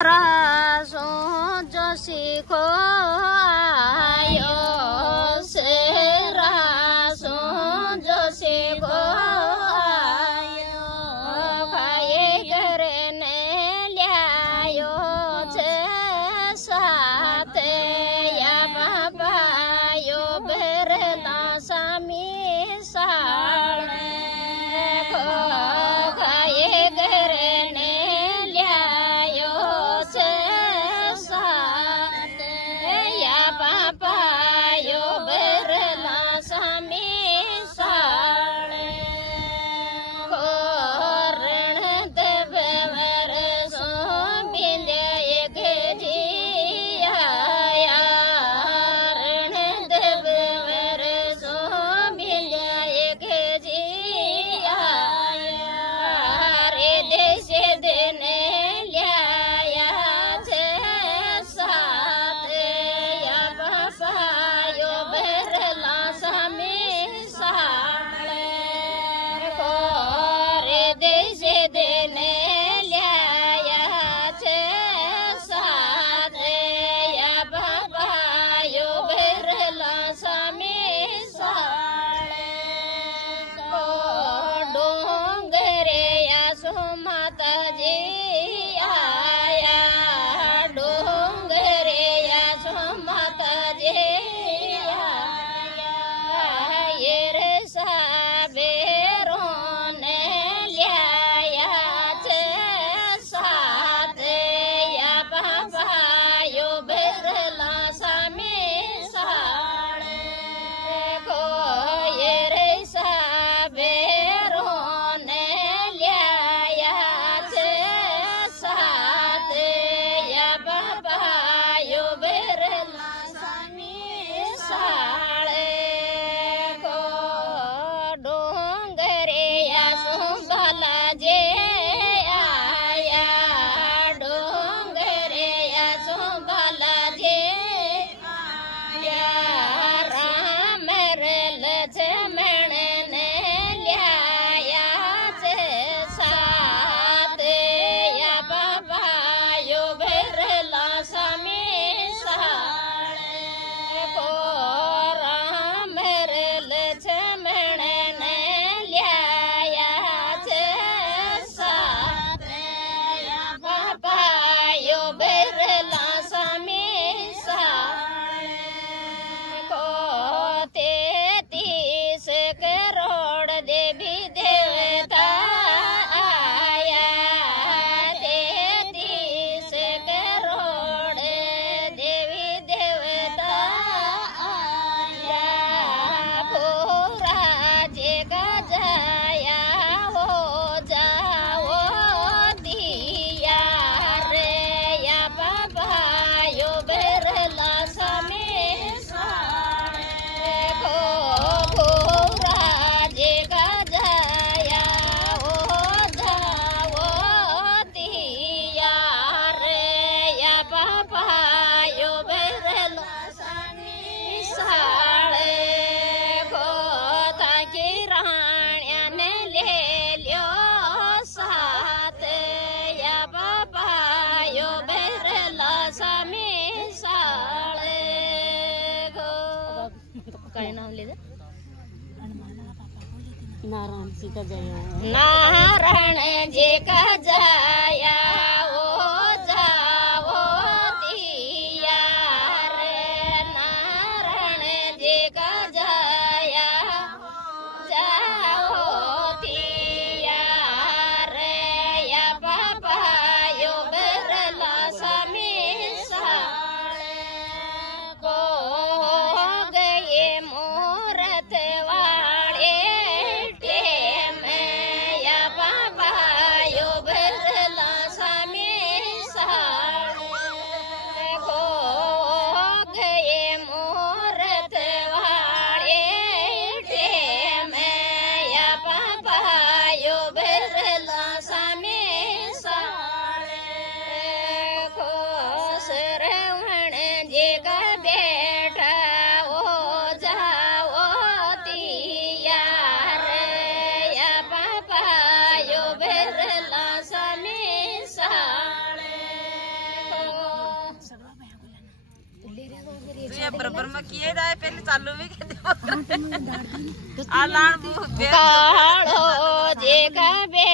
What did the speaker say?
रासो जोशी को आयो से रासो जोशी को आयो खाए करने लियायो छे साथ या बाबायो बेरला सामी साळे को खाए करने नारायण जी का जया नारायण जी का जया ओ जाओ दिया रे नारायण जी का जया जाओ दिया रे या बाबा यो बेरला सामी साळे को गए मूरत वाले टेम या बाबा यो बेरला ये बराबर में किए जाए पहले चालू भी के आलान कालो जे का बे